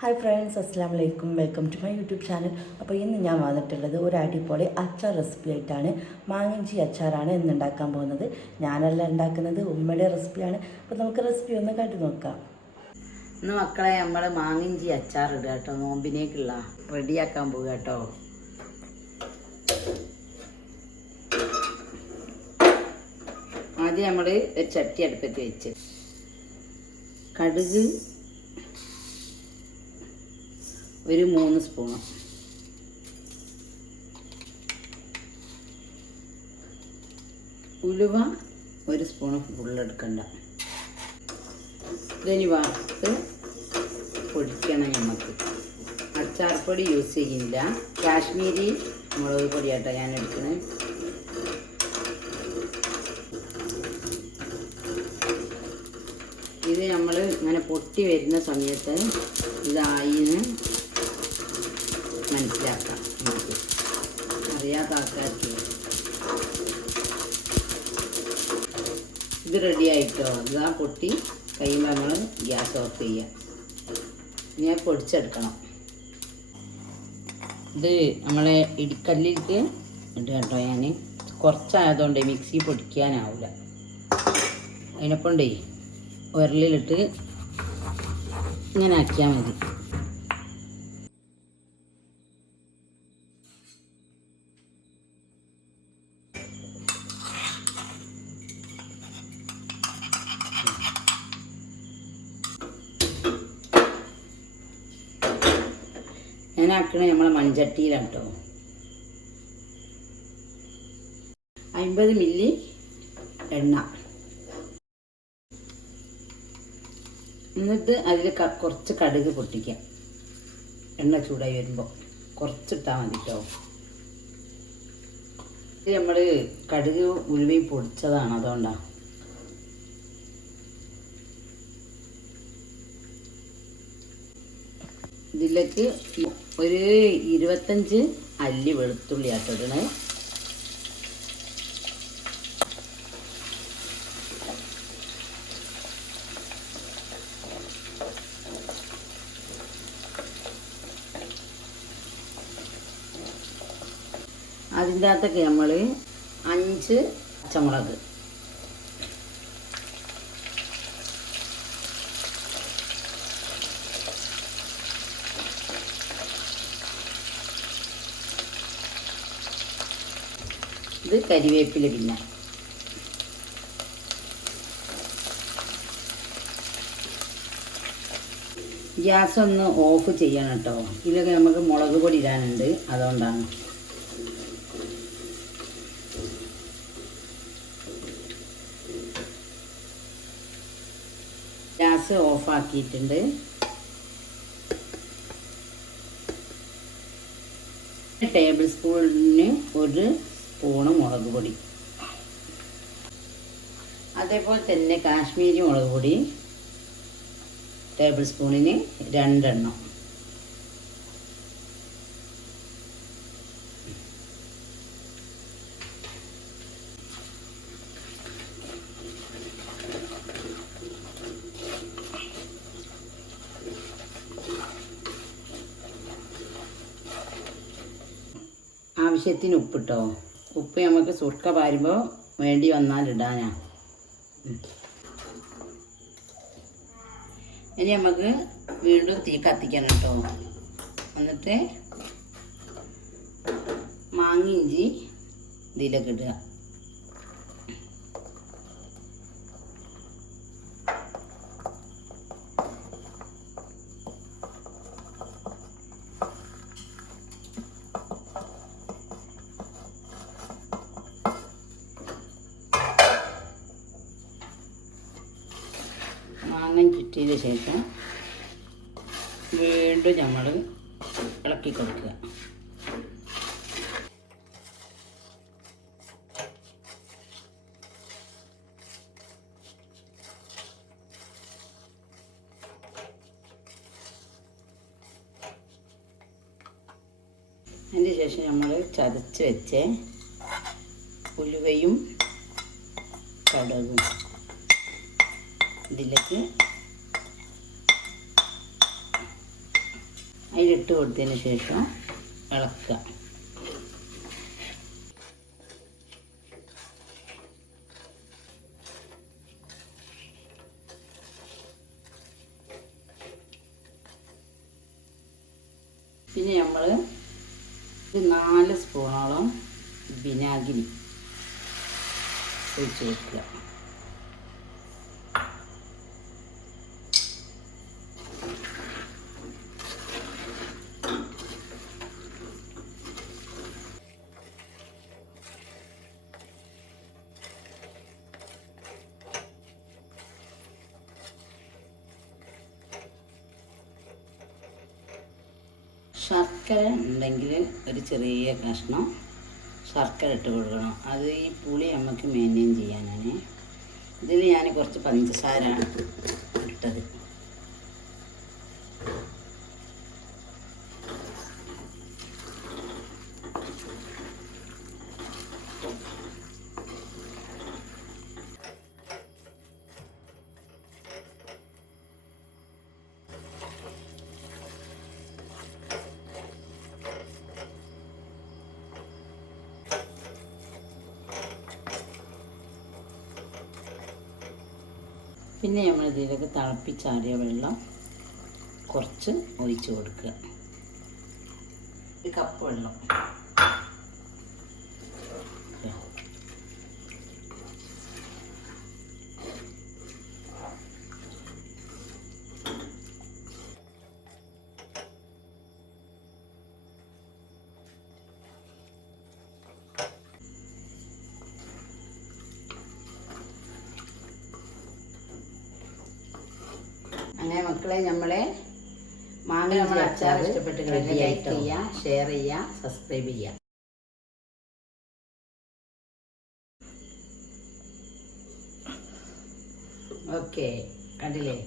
Hi friends, അസ്സാം വലൈക്കും. Welcome to my YouTube channel. അപ്പോൾ ഇന്ന് ഞാൻ വന്നിട്ടുള്ളത് ഒരു അടിപൊളി അച്ചാർ റെസിപ്പി ആയിട്ടാണ്. മാങ്ങിഞ്ചി അച്ചാറാണ് ഇന്ന് ഉണ്ടാക്കാൻ പോകുന്നത്. ഞാനല്ല ഉണ്ടാക്കുന്നത്, ഉമ്മയുടെ റെസിപ്പിയാണ്. അപ്പോൾ നമുക്ക് റെസിപ്പി ഒന്ന് കണ്ടു നോക്കാം. ഇന്ന് മക്കളെ നമ്മൾ മാങ്ങിഞ്ചി അച്ചാർ ഇടുക കേട്ടോ. നോമ്പിനേക്കുള്ള റെഡിയാക്കാൻ പോകുക കേട്ടോ. ആദ്യം നമ്മൾ ഒരു ചട്ടി അടുപ്പത്ത് വെച്ച് കടുക് ഒരു 3 സ്പൂണ്, ഉലുവ 1 സ്പൂണ് ഫുള്ളെടുക്കണ്ട. ഇതിന് വറുത്ത് പൊടിക്കണം. നമുക്ക് അച്ചാർ പൊടി യൂസ് ചെയ്യില്ല, കാശ്മീരി മുളക് പൊടിയാട്ടോ ഞാൻ എടുക്കുന്നത്. ഇത് നമ്മൾ ഇങ്ങനെ പൊട്ടി വരുന്ന സമയത്ത് ഇതായിന്ന് മനസ്സിലാക്കാം. നമുക്ക് അറിയാത്ത ആൾക്കാർക്ക് ഇത് റെഡി ആയിട്ടോ. ഇതാ പൊട്ടി കഴിയുമ്പോൾ നമ്മൾ ഗ്യാസ് ഓഫ് ചെയ്യുക. ഞാൻ പൊടിച്ചെടുക്കണം. ഇത് നമ്മളെ ഇടിക്കല്ലിലേക്ക് ഇട്ട് കേട്ടോ. ഞാൻ കുറച്ചായതുകൊണ്ട് മിക്സി പൊടിക്കാനാവില്ല. അതിനെക്കൊണ്ടേ ഉരലിലിട്ട് ഇങ്ങനെ ആക്കിയാൽ മതി. ഞാൻ ആക്കണ നമ്മളെ മൺചട്ടിയിലാണ് കേട്ടോ. 50 മില്ലി എണ്ണ. എന്നിട്ട് അതിൽ കുറച്ച് കടുക് പൊട്ടിക്കാം. എണ്ണ ചൂടായി വരുമ്പോൾ കുറച്ചിട്ടാൽ മതി കേട്ടോ. ഇത് നമ്മൾ കടുക് ഉലുവയും പൊടിച്ചതാണ്, അതുകൊണ്ടാണ്. ഇതിലേക്ക് ഒരു 25 അല്ലി വെളുത്തുള്ളി ആട്ടിടണേ. അതിൻ്റെ അകത്തൊക്കെ നമ്മൾ 5 പച്ചമുളക്, ഇത് കരിവേപ്പില. പിന്നെ ഗ്യാസ് ഒന്ന് ഓഫ് ചെയ്യണം കേട്ടോ. ഇതിലൊക്കെ നമുക്ക് മുളക് പൊടി ഇടാനുണ്ട്, അതുകൊണ്ടാണ്. ഗ്യാസ് ഓഫാക്കിയിട്ടുണ്ട്. ടേബിൾ സ്പൂണിന് 1 സ്പൂണ് മുളക് പൊടി, അതേപോലെ തന്നെ കാശ്മീരി മുളക് പൊടി ടേബിൾ സ്പൂണിന് 2 എണ്ണം. ആവശ്യത്തിന് ഉപ്പിട്ടോ. ഉപ്പ് നമുക്ക് സുർക്ക പാരുമ്പോൾ വേണ്ടി വന്നാൽ ഇടാനാ. ഇനി നമുക്ക് വീണ്ടും തീ കത്തിക്കണം കേട്ടോ. എന്നിട്ട് മാങ്ങിഞ്ചി ഇതിലേക്ക് ഇടുക. മാങ്ങ ചുറ്റിയതിന് ശേഷം വീണ്ടും നമ്മൾ ഇളക്കി കൊടുക്കുക. അതിന് ശേഷം നമ്മൾ ചതച്ച് വെച്ച് ഉലുവയും കടുകും ഇതിലേക്ക് അതിലിട്ട് കൊടുത്തതിന് ശേഷം ഇളക്കുക. പിന്നെ നമ്മൾ ഒരു 4 സ്പൂണോളം വിനാഗിരി ഒഴിച്ച് വെക്കുക. ശർക്കര ഉണ്ടെങ്കിൽ ഒരു ചെറിയ കഷ്ണം ശർക്കര ഇട്ട് കൊടുക്കണം. അത് ഈ പുളി നമുക്ക് മെയിൻറ്റെയിൻ ചെയ്യാനാണ്. ഇതിൽ ഞാൻ കുറച്ച് പഞ്ചസാര ഇട്ടത്. പിന്നെ നമ്മൾ ഇതിലേക്ക് തിളപ്പിച്ചാറിയ വെള്ളം കുറച്ച് ഒഴിച്ച് കൊടുക്കുക. 1 കപ്പ് വെള്ളം. അങ്ങനെ മക്കളെ, നമ്മളെ മാങ്ങ അച്ചാർ ഇഷ്ടപ്പെട്ടിട്ടുണ്ടെങ്കിൽ ലൈക്ക് ചെയ്യുക, ഷെയർ ചെയ്യുക, സബ്സ്ക്രൈബ് ചെയ്യുക. ഓക്കെ, കണ്ടില്ലേ?